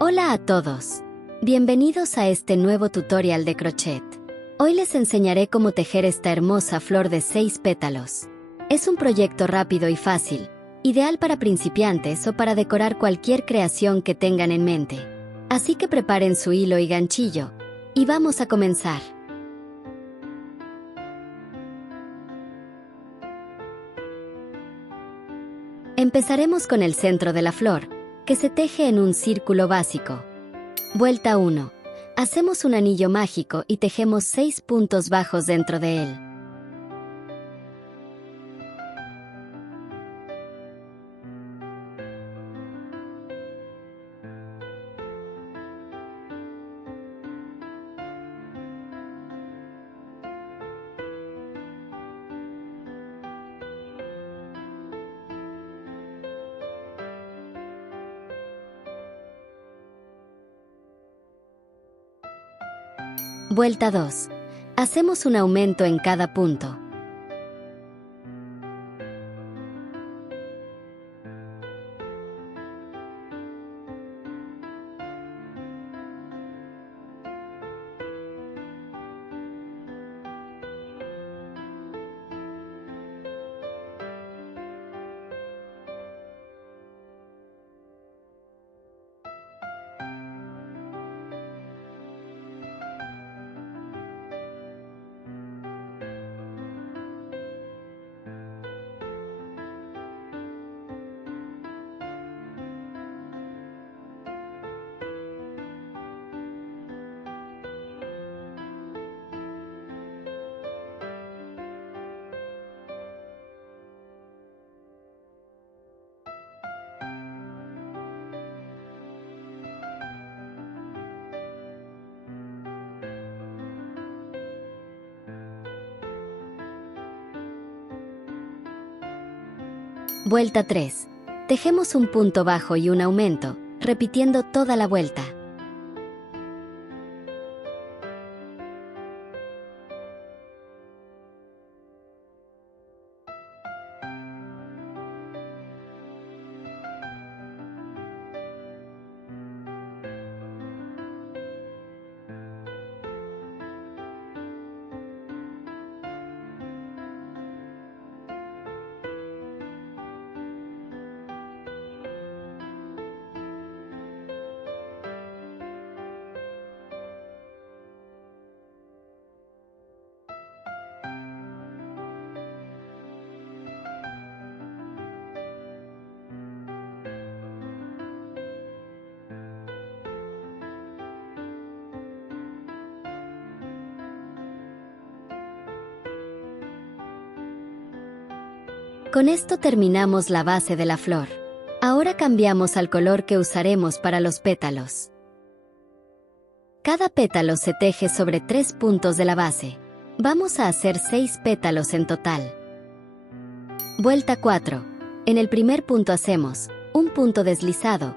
Hola a todos. Bienvenidos a este nuevo tutorial de crochet. Hoy les enseñaré cómo tejer esta hermosa flor de 6 pétalos. Es un proyecto rápido y fácil, ideal para principiantes o para decorar cualquier creación que tengan en mente. Así que preparen su hilo y ganchillo, y vamos a comenzar. Empezaremos con el centro de la flor, que se teje en un círculo básico. Vuelta 1. Hacemos un anillo mágico y tejemos 6 puntos bajos dentro de él. Vuelta 2. Hacemos un aumento en cada punto. Vuelta 3. Tejemos un punto bajo y un aumento, repitiendo toda la vuelta. Con esto terminamos la base de la flor. Ahora cambiamos al color que usaremos para los pétalos. Cada pétalo se teje sobre 3 puntos de la base. Vamos a hacer 6 pétalos en total. Vuelta 4. En el primer punto hacemos un punto deslizado,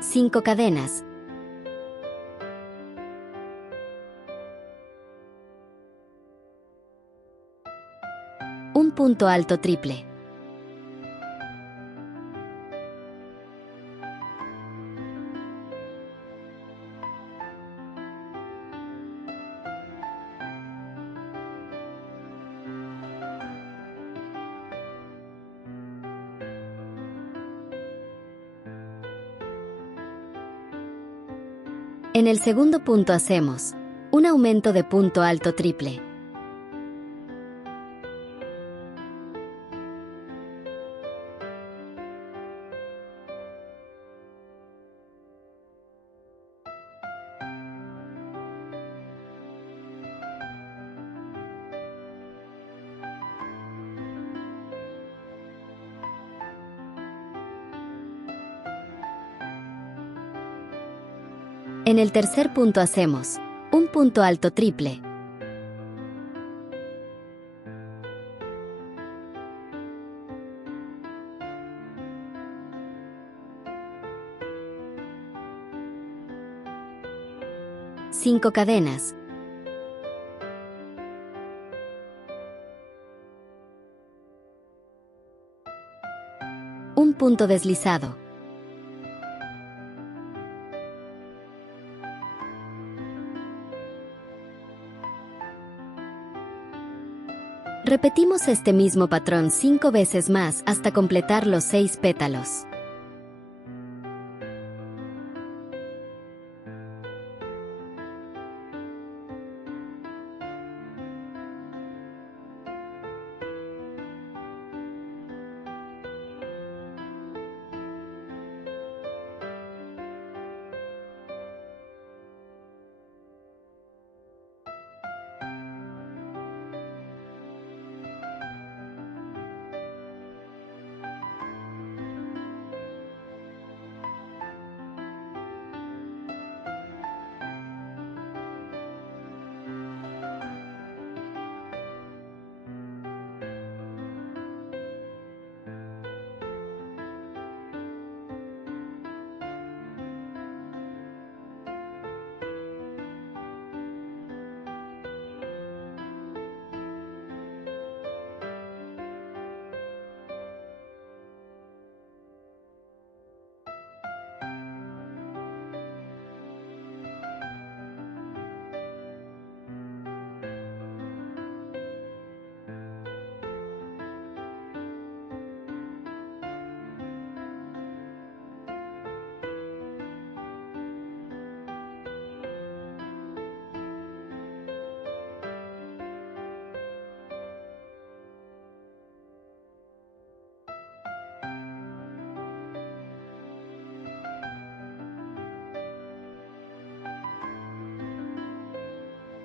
5 cadenas, un punto alto triple. En el segundo punto hacemos un aumento de punto alto triple. En el tercer punto hacemos un punto alto triple. Cinco cadenas. un punto deslizado. Repetimos este mismo patrón 5 veces más hasta completar los 6 pétalos.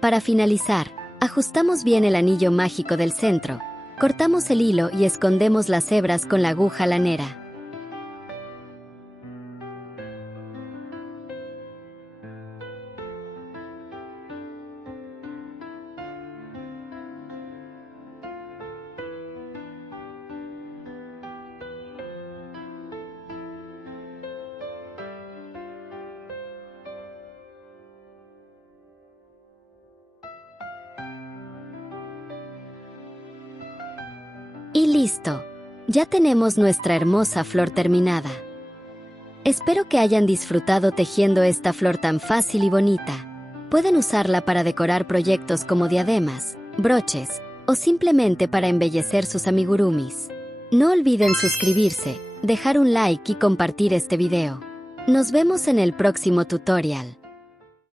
Para finalizar, ajustamos bien el anillo mágico del centro, cortamos el hilo y escondemos las hebras con la aguja lanera. Y listo, ya tenemos nuestra hermosa flor terminada. Espero que hayan disfrutado tejiendo esta flor tan fácil y bonita. Pueden usarla para decorar proyectos como diademas, broches o simplemente para embellecer sus amigurumis. No olviden suscribirse, dejar un like y compartir este video. Nos vemos en el próximo tutorial.